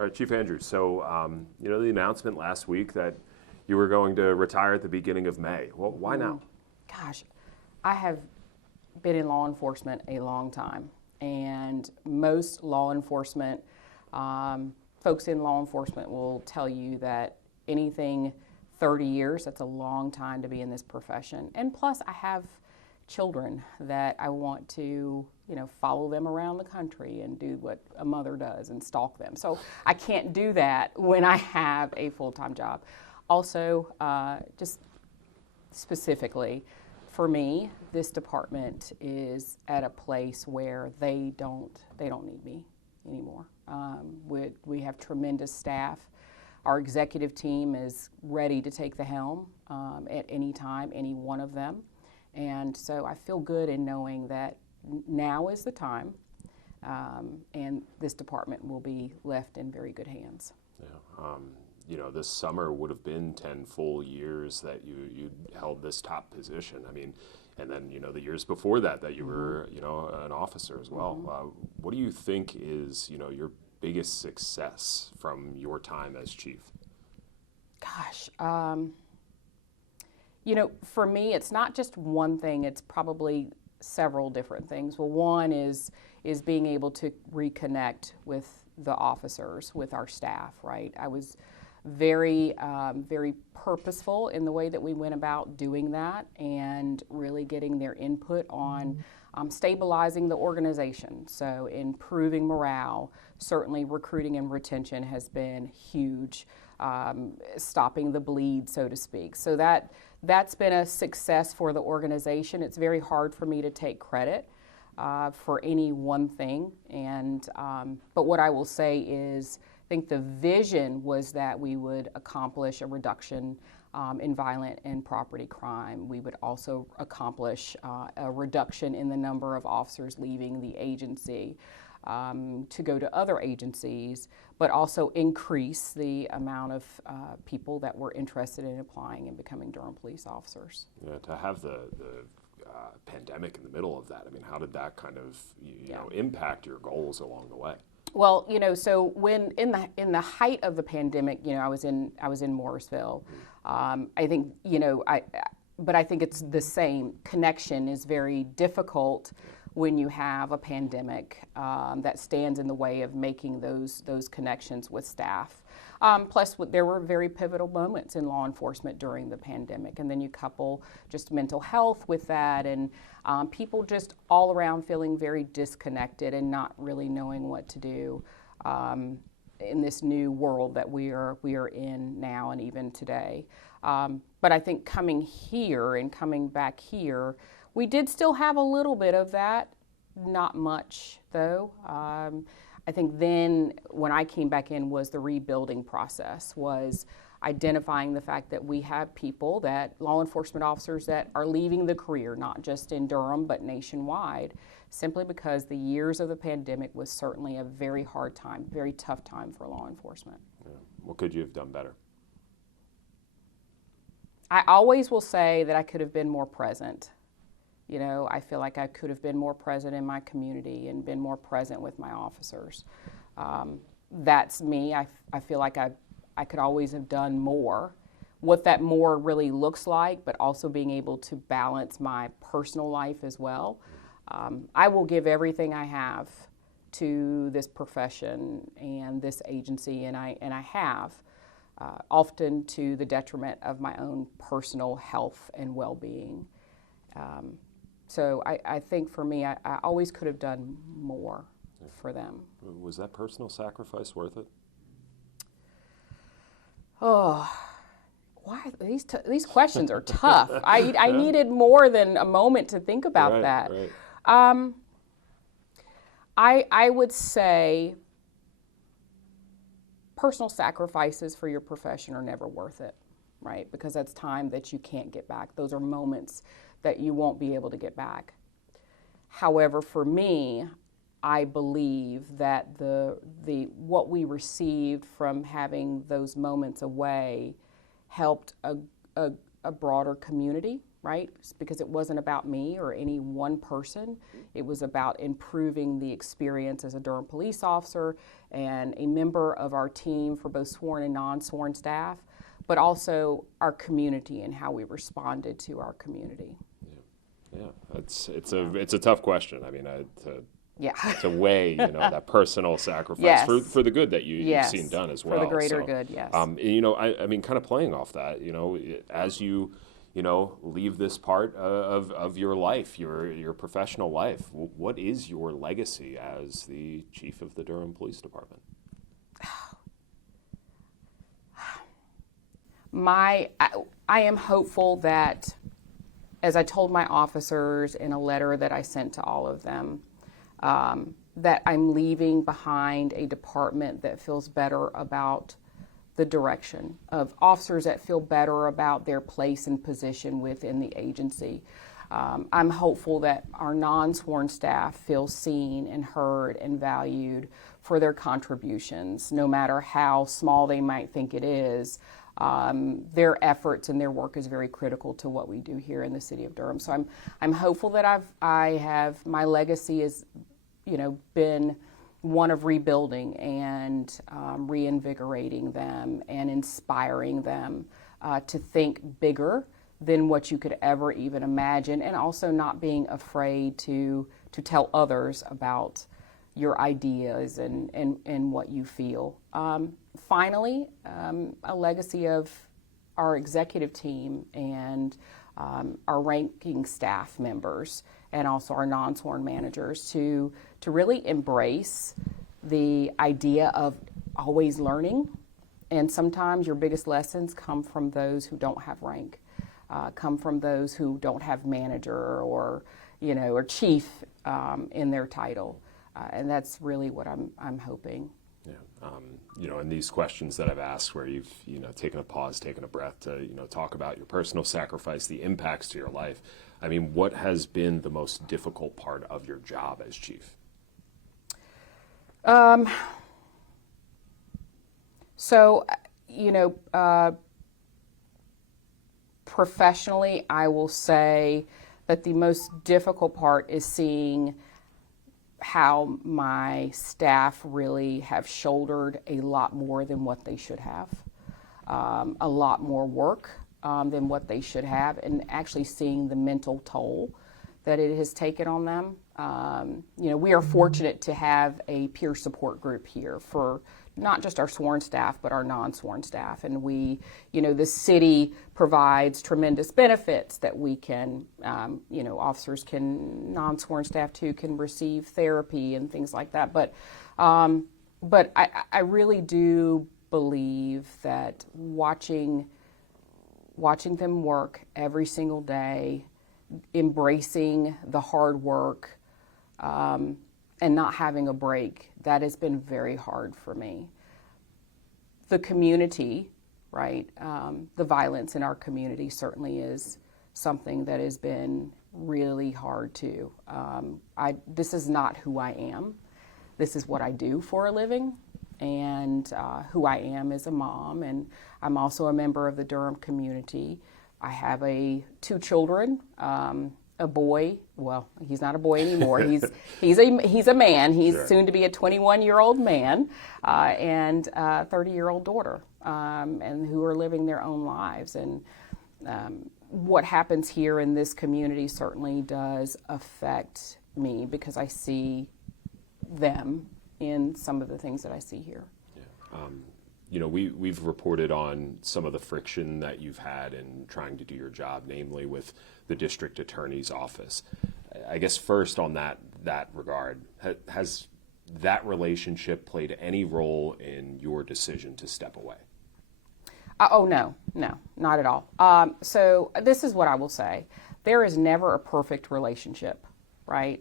All right, Chief Andrews. So, you know the announcement last week that you were going to retire at the beginning of May. Well, why now? Gosh, I have been in law enforcement a long time, and most law enforcement, folks in law enforcement will tell you that anything 30 years, that's a long time to be in this profession. And plus, I have children that I want to, follow them around the country and do what a mother does and stalk them. So I can't do that when I have a full-time job. Also, just specifically, for me, this department is at a place where they don't need me anymore. We have tremendous staff. Our executive team is ready to take the helm at any time, any one of them. And so I feel good in knowing that now is the time, and this department will be left in very good hands. Yeah. This summer would have been 10 full years that you held this top position. I mean, and then, the years before that you were, an officer as well. What do you think is, your biggest success from your time as chief? Gosh, for me, it's not just one thing. It's probably several different things. Well, one is being able to reconnect with the officers, with our staff, right? I was very purposeful in the way that we went about doing that and really getting their input on stabilizing the organization. So improving morale, certainly recruiting and retention has been huge, stopping the bleed, so to speak. So that's been a success for the organization. It's very hard for me to take credit for any one thing. But what I will say is, I think the vision was that we would accomplish a reduction in violent and property crime. We would also accomplish a reduction in the number of officers leaving the agency to go to other agencies, but also increase the amount of people that were interested in applying and becoming Durham police officers. Yeah, to have the pandemic in the middle of that, I mean, how did that kind of impact your goals along the way? Well, so when in the height of the pandemic, I was in Morrisville. I think, but I think it's the same. Connection is very difficult when you have a pandemic that stands in the way of making those connections with staff. Plus, there were very pivotal moments in law enforcement during the pandemic, and then you couple just mental health with that, and people just all around feeling very disconnected and not really knowing what to do in this new world that we are in now and even today. But I think coming back here, we did still have a little bit of that, not much though. I think then when I came back in was the rebuilding process, was identifying the fact that we have people, that law enforcement officers that are leaving the career, not just in Durham, but nationwide, simply because the years of the pandemic was certainly a very hard time, very tough time for law enforcement. Yeah. What could you have done better? I always will say that I could have been more present. I feel like I could have been more present in my community and been more present with my officers. That's me. I feel like I could always have done more. What that more really looks like, but also being able to balance my personal life as well. I will give everything I have to this profession and this agency, and I have, often to the detriment of my own personal health and well-being. So I think for me, I always could have done more for them. Was that personal sacrifice worth it? Oh, why these questions are tough. I needed more than a moment to think about that. Right. I would say personal sacrifices for your profession are never worth it, right? Because that's time that you can't get back. Those are moments that you won't be able to get back. However, for me, I believe that what we received from having those moments away helped a broader community right? Because it wasn't about me or any one person. It was about improving the experience as a Durham police officer and a member of our team for both sworn and non-sworn staff, but also our community and how we responded to our community. Yeah, it's a tough question. I mean, Yeah. to weigh, that personal sacrifice Yes. for the good that you've Yes. seen done as well. For the greater So, good, yes. I mean, kind of playing off that, as you, leave this part of your life, your professional life, what is your legacy as the chief of the Durham Police Department? I am hopeful that, as I told my officers in a letter that I sent to all of them, that I'm leaving behind a department that feels better about the direction, of officers that feel better about their place and position within the agency. I'm hopeful that our non-sworn staff feel seen and heard and valued for their contributions, no matter how small they might think it is. Their efforts and their work is very critical to what we do here in the city of Durham. So I'm hopeful that my legacy has, been one of rebuilding and reinvigorating them and inspiring them to think bigger than what you could ever even imagine, and also not being afraid to tell others about your ideas and what you feel. Finally, a legacy of our executive team and our ranking staff members and also our non-sworn managers to really embrace the idea of always learning. And sometimes your biggest lessons come from those who don't have rank, come from those who don't have manager or chief in their title. And that's really what I'm hoping. Yeah. And these questions that I've asked where you've, taken a pause, taken a breath to, talk about your personal sacrifice, the impacts to your life. I mean, what has been the most difficult part of your job as chief? Professionally, I will say that the most difficult part is seeing how my staff really have shouldered a lot more than what they should have, a lot more work than what they should have, and actually seeing the mental toll that it has taken on them. We are fortunate to have a peer support group here for not just our sworn staff, but our non-sworn staff. And the city provides tremendous benefits that we can, officers can, non-sworn staff too, can receive therapy and things like that. But I really do believe that watching them work every single day, embracing the hard work, and not having a break, that has been very hard for me. The community, right? The violence in our community certainly is something that has been really hard too. This is not who I am. This is what I do for a living, and who I am as a mom, and I'm also a member of the Durham community. I have 2 children. A boy, well, he's not a boy anymore. He's a man. He's Sure. soon to be a 21-year-old man, and a 30-year-old daughter, and who are living their own lives. And what happens here in this community certainly does affect me because I see them in some of the things that I see here. Yeah. We've reported on some of the friction that you've had in trying to do your job, namely with the district attorney's office. I guess first on that regard, has that relationship played any role in your decision to step away? No, not at all. So this is what I will say. There is never a perfect relationship, right?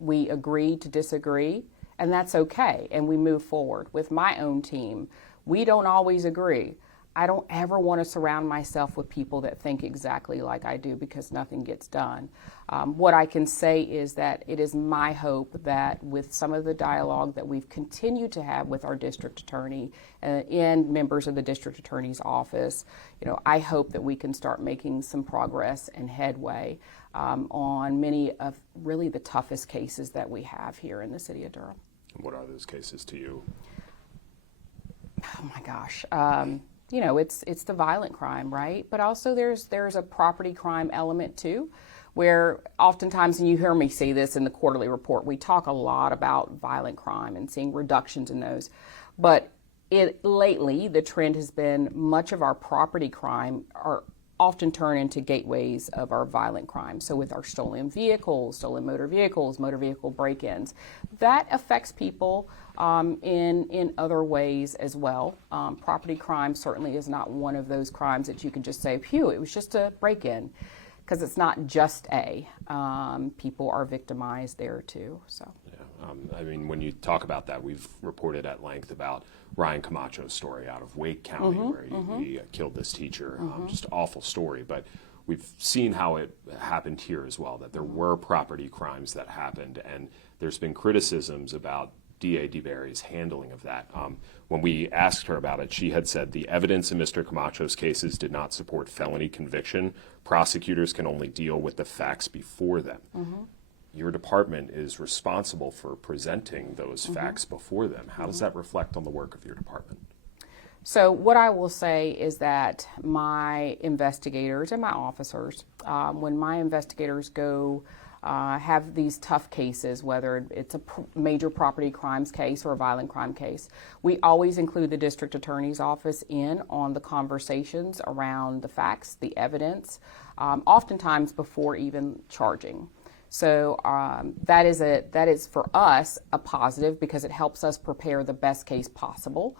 We agree to disagree, and that's okay, and we move forward. With my own team, we don't always agree, I don't ever want to surround myself with people that think exactly like I do, because nothing gets done. What I can say is that it is my hope that with some of the dialogue that we've continued to have with our district attorney and members of the district attorney's office, I hope that we can start making some progress and headway on many of really the toughest cases that we have here in the city of Durham. And what are those cases to you? Oh my gosh. It's the violent crime, right? But also there's a property crime element too, where oftentimes, and you hear me say this in the quarterly report, we talk a lot about violent crime and seeing reductions in those. But lately, the trend has been much of our property crime are often turn into gateways of our violent crime. So with our stolen vehicles, stolen motor vehicles, motor vehicle break-ins, that affects people in other ways as well. Property crime certainly is not one of those crimes that you can just say, phew, it was just a break-in, because it's not just people are victimized there too. So. I mean, when you talk about that, we've reported at length about Ryan Camacho's story out of Wake County, where he killed this teacher. Just an awful story, but we've seen how it happened here as well, that there were property crimes that happened, and there's been criticisms about D.A. DeBerry's handling of that. When we asked her about it, she had said the evidence in Mr. Camacho's cases did not support felony conviction. Prosecutors can only deal with the facts before them. Your department is responsible for presenting those facts before them. How does that reflect on the work of your department? So what I will say is that my investigators and my officers, when my investigators go have these tough cases, whether it's a major property crimes case or a violent crime case, we always include the district attorney's office in on the conversations around the facts, the evidence, oftentimes before even charging. So that is for us a positive, because it helps us prepare the best case possible,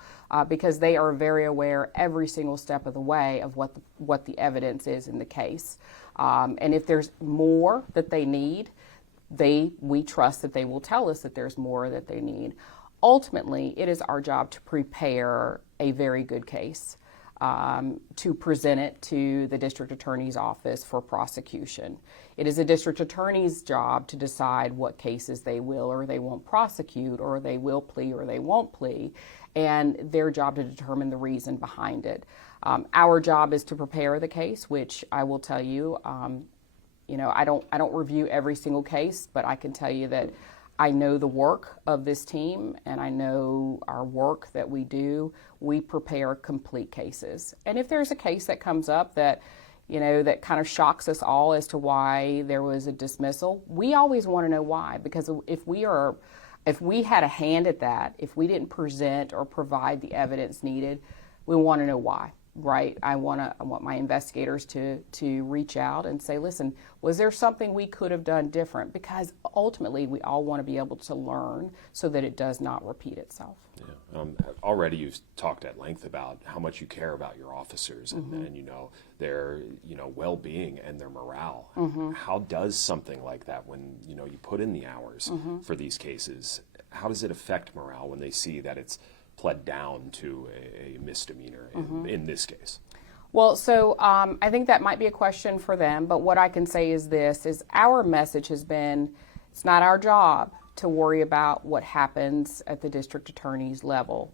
because they are very aware every single step of the way of what the evidence is in the case. And if there's more that they need, we trust that they will tell us that there's more that they need. Ultimately, it is our job to prepare a very good case, to present it to the district attorney's office for prosecution. It is a district attorney's job to decide what cases they will or they won't prosecute, or they will plea or they won't plea, and their job to determine the reason behind it. Our job is to prepare the case, which I will tell you, I don't review every single case, but I can tell you that I know the work of this team, and I know our work that we do. We prepare complete cases. And if there's a case that comes up that, that kind of shocks us all as to why there was a dismissal, we always want to know why, because if we had a hand at that, if we didn't present or provide the evidence needed, we want to know why. Right? I want my investigators to reach out and say, listen, was there something we could have done different? Because ultimately we all want to be able to learn so that it does not repeat itself. Yeah. Already you've talked at length about how much you care about your officers and their well-being and their morale. How does something like that, when you put in the hours for these cases, how does it affect morale when they see that it's pled down to a misdemeanor in this case? Well, so I think that might be a question for them, but what I can say is this, is our message has been, it's not our job to worry about what happens at the district attorney's level.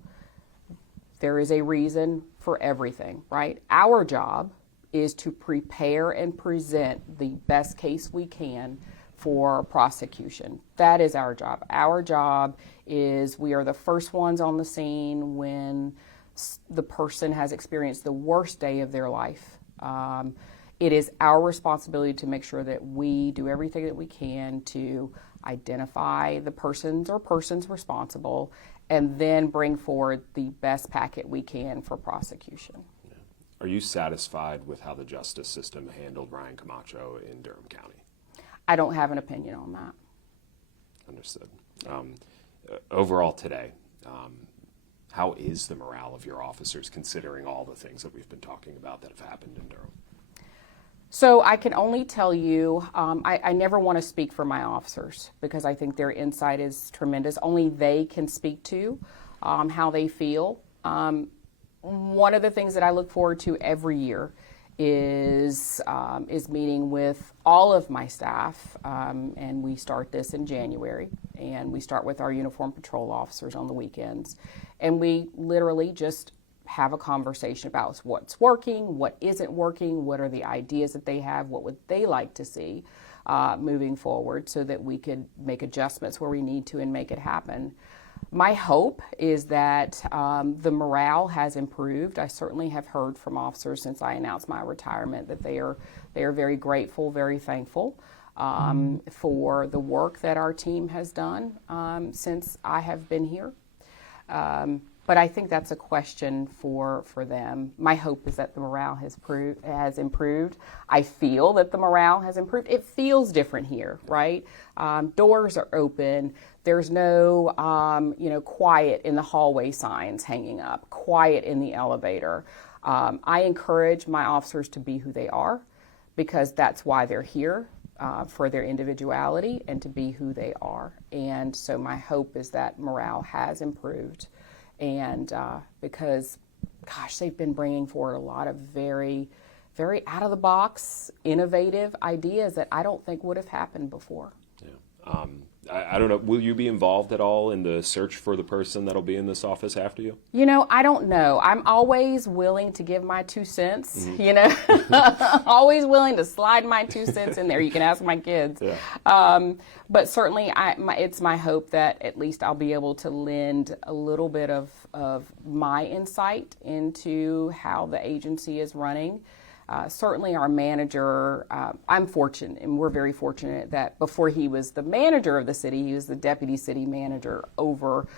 There is a reason for everything, right? Our job is to prepare and present the best case we can for prosecution. That is our job. Our job is, we are the first ones on the scene when the person has experienced the worst day of their life. It is our responsibility to make sure that we do everything that we can to identify the persons responsible, and then bring forward the best packet we can for prosecution. Yeah. Are you satisfied with how the justice system handled Ryan Camacho in Durham County? I don't have an opinion on that. Understood. Overall today, how is the morale of your officers, considering all the things that we've been talking about that have happened in Durham? So I can only tell you, I never want to speak for my officers, because I think their insight is tremendous. Only they can speak to how they feel. one of the things that I look forward to every year is meeting with all of my staff, and we start this in January, and we start with our uniformed patrol officers on the weekends, and we literally just have a conversation about what's working, what isn't working, what are the ideas that they have, what would they like to see moving forward, so that we could make adjustments where we need to and make it happen. My hope is that the morale has improved. I certainly have heard from officers since I announced my retirement that they are very grateful, very thankful for the work that our team has done since I have been here. But I think that's a question for them. My hope is that the morale has improved. I feel that the morale has improved. It feels different here, right? Doors are open. There's no, quiet in the hallway signs hanging up, quiet in the elevator. I encourage my officers to be who they are, because that's why they're here, for their individuality and to be who they are. And so my hope is that morale has improved. And because, gosh, they've been bringing forward a lot of very, very out-of-the-box, innovative ideas that I don't think would have happened before. Yeah. I don't know, will you be involved at all in the search for the person that'll be in this office after you? I don't know. I'm always willing to give my 2 cents, always willing to slide my 2 cents in there. You can ask my kids. Yeah. But certainly it's my hope that at least I'll be able to lend a little bit of my insight into how the agency is running. Certainly our manager, I'm fortunate, and we're very fortunate that before he was the manager of the city, he was the deputy city manager over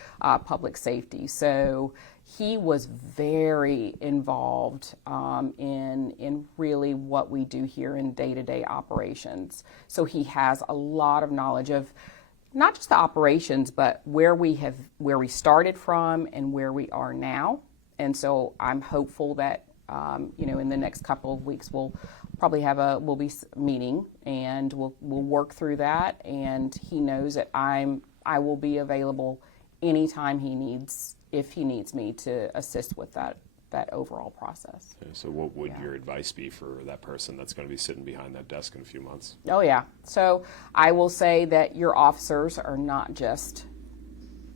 public safety. So he was very involved in really what we do here in day-to-day operations. So he has a lot of knowledge of not just the operations, but where we started from and where we are now. And so I'm hopeful that in the next couple of weeks, we'll probably we'll be meeting, and we'll work through that. And he knows that I will be available anytime if he needs me to assist with that overall process. Okay, so what would your advice be for that person that's going to be sitting behind that desk in a few months? Oh yeah. So I will say that your officers are not just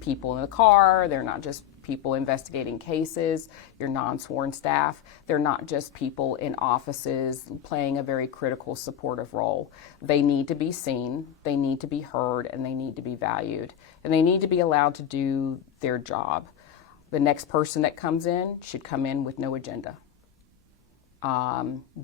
people in the car. They're not just people investigating cases, your non-sworn staff. They're not just people in offices playing a very critical supportive role. They need to be seen, they need to be heard, and they need to be valued. And they need to be allowed to do their job. The next person that comes in should come in with no agenda.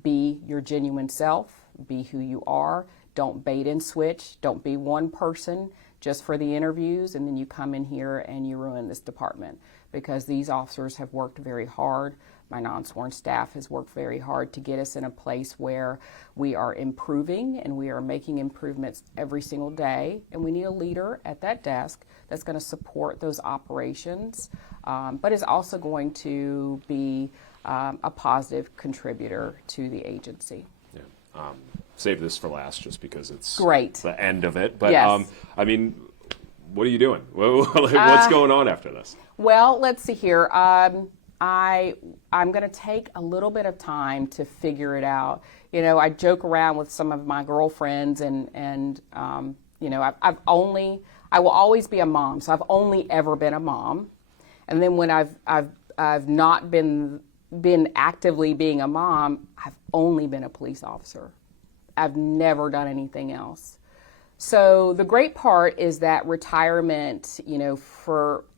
Be your genuine self, be who you are. Don't bait and switch. Don't be one person just for the interviews, and then you come in here and you ruin this department, because these officers have worked very hard. My non-sworn staff has worked very hard to get us in a place where we are improving, and we are making improvements every single day. And we need a leader at that desk that's going to support those operations, but is also going to be a positive contributor to the agency. Yeah. Save this for last just because it's great. The end of it. But yes. What are you doing? What's going on after this? Well, let's see here. I'm going to take a little bit of time to figure it out. I joke around with some of my girlfriends, and I will always be a mom. So I've only ever been a mom, and then when I've not been actively being a mom, I've only been a police officer. I've never done anything else. So the great part is that retirement,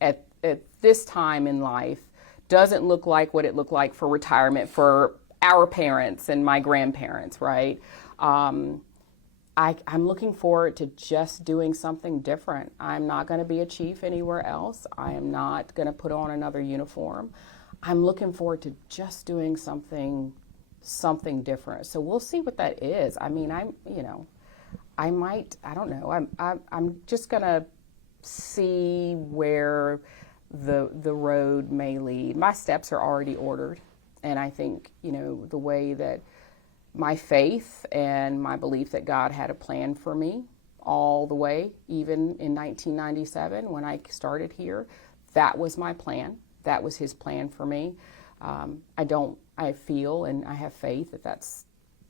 at this time in life, doesn't look like what it looked like for retirement for our parents and my grandparents, right? I'm looking forward to just doing something different. I'm not going to be a chief anywhere else. I am not going to put on another uniform. I'm looking forward to just doing something different. So we'll see what that is. I mean, I don't know. I'm just going to see where the road may lead. My steps are already ordered, and I think, the way that my faith and my belief that God had a plan for me all the way, even in 1997 when I started here, that was my plan. That was his plan for me. I feel and I have faith that that's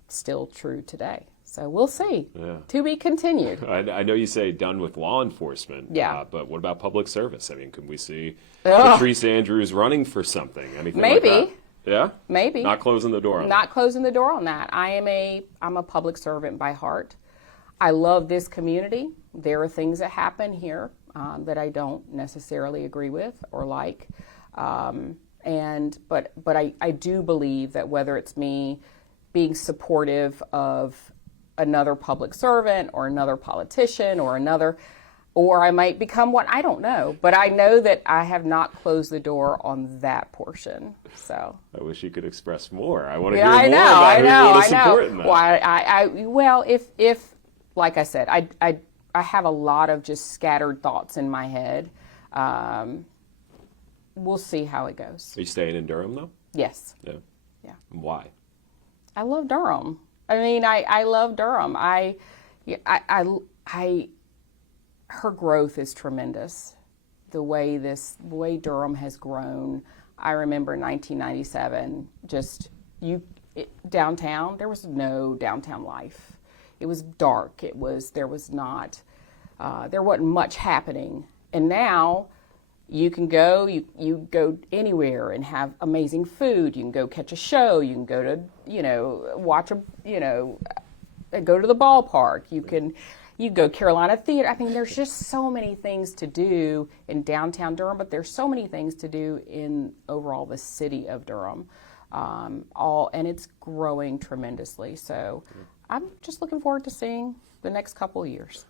still true today. So we'll see. Yeah. To be continued. I know you say done with law enforcement, Yeah. But what about public service? I mean, can we see Ugh. Patrice Andrews running for something? Anything Maybe. like that? Yeah? Maybe. Not closing the door on Not closing the door on that. I'm a public servant by heart. I love this community. There are things that happen here that I don't necessarily agree with or like. But I do believe that whether it's me being supportive of another public servant or another politician or I might become one, I don't know. But I know that I have not closed the door on that portion. So I wish you could express more. I want to yeah, hear I more know, about I who know, you want I to support in that. Well, if like I said, I have a lot of just scattered thoughts in my head. We'll see how it goes. Are you staying in Durham, though? Yes. Yeah. Yeah. Why? I love Durham. I mean, I love Durham. Her growth is tremendous. The way Durham has grown. I remember in 1997, downtown, there was no downtown life. It was dark. There wasn't much happening. And now you can go, you go anywhere and have amazing food. You can go catch a show. You can go to, go to the ballpark. You go Carolina Theater. I mean, there's just so many things to do in downtown Durham, but there's so many things to do in overall the city of Durham. And it's growing tremendously. So I'm just looking forward to seeing the next couple of years.